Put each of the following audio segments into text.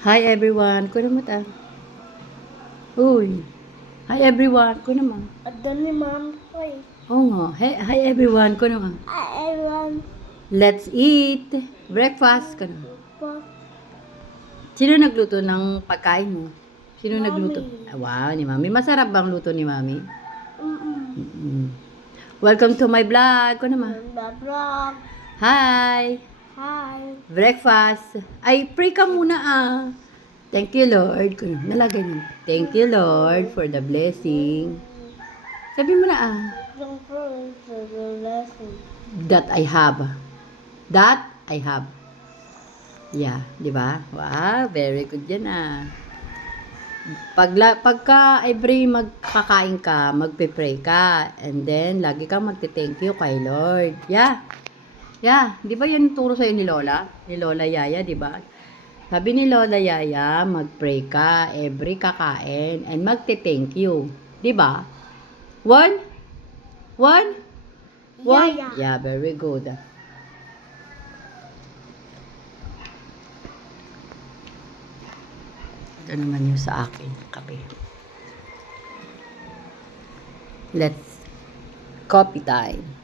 Hi everyone, kuno mo ta. Uy. Hi everyone, kuno mo. Ada ni Mom Toy. Oo nga. Hi everyone, kuno mo. Hi everyone. Let's eat breakfast kuno. Sino nagluto ng pagkain mo? Sino Mami. nagluto? Ah, wow, ni Mami. Masarap bang luto ni Mami? Mm-mm. Welcome to my vlog. Kuno mo. Vlog. Hi. Hi. Breakfast. Ay, pray ka muna ah. Thank you, Lord. Nalagay mo. Thank you, Lord, for the blessing. Sabi mo na ah. That I have. That I have. Yeah, di ba? Wow, very good yan ah. Pagka every magkakain ka, magpe-pray ka, and then lagi ka magte-thank you kay Lord. Yeah. Yeah, di ba yan turo sa'yo ni Lola? Ni Lola Yaya, di ba? Sabi ni Lola Yaya, mag-pray ka every kakain and magte-thank you. Di ba? One? One? Yaya. Yeah, very good. Ito naman yung sa akin, kape. Let's coffee time.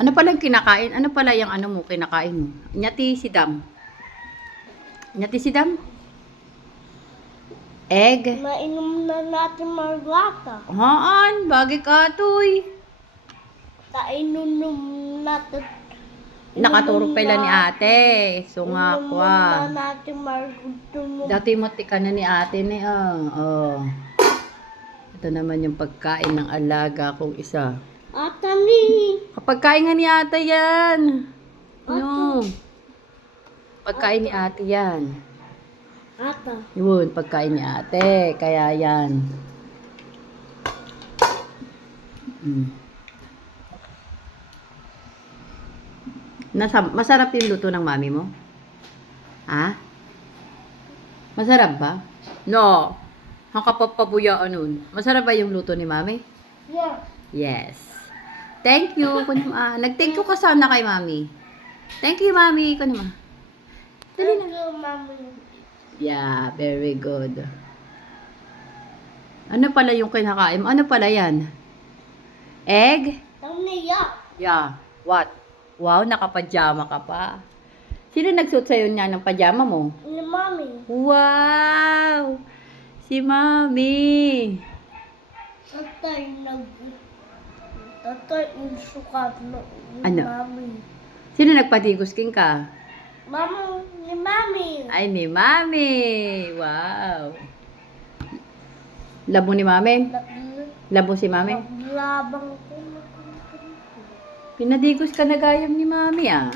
Ano pala yung kinakain? Ano pala yung ano mo, kinakain mo? Nyati si Dam. Nyati si Dam? Egg? Mainom na natin margata. Haan, bagay ka toy. Tainunum natin. Nakaturo pala ni ate. So nga Inumun kwa. na natin margata. Dati matika na ni ate ni oh. Ito naman yung pagkain ng alaga kong isa. Ata ni. Kapag kain nga ni ate yan. Ano? Pagkain ni ate yan. Ata. Yun, pagkain ni ate. Kaya yan. Masarap yung luto ng mami mo? Ha? Masarap ba? No. Ang kapapabuyaan nun. Masarap ba yung luto ni mami? Yeah. Yes. Thank you. Nag-thank you ka sana kay mami. Thank you, mami. Dali na. Thank you, Mommy. Yeah, very good. Ano pala yung kinakain mo? Ano pala yan? Egg? Tamiya. Yeah. What? Wow, nakapajama ka pa. Sino nagsuot sa'yo niya ng pajama mo? Ni Mommy. Wow! Si mami. Tatay yung sukat na ni Ano? Mommy. Sino nagpatigos-king ka? Mama, ni Mommy. Ay, ni mami. Wow. Labo ni mami? Labo si mami? Naglabang ko. Pinadigos ka na gayam ni mami ah.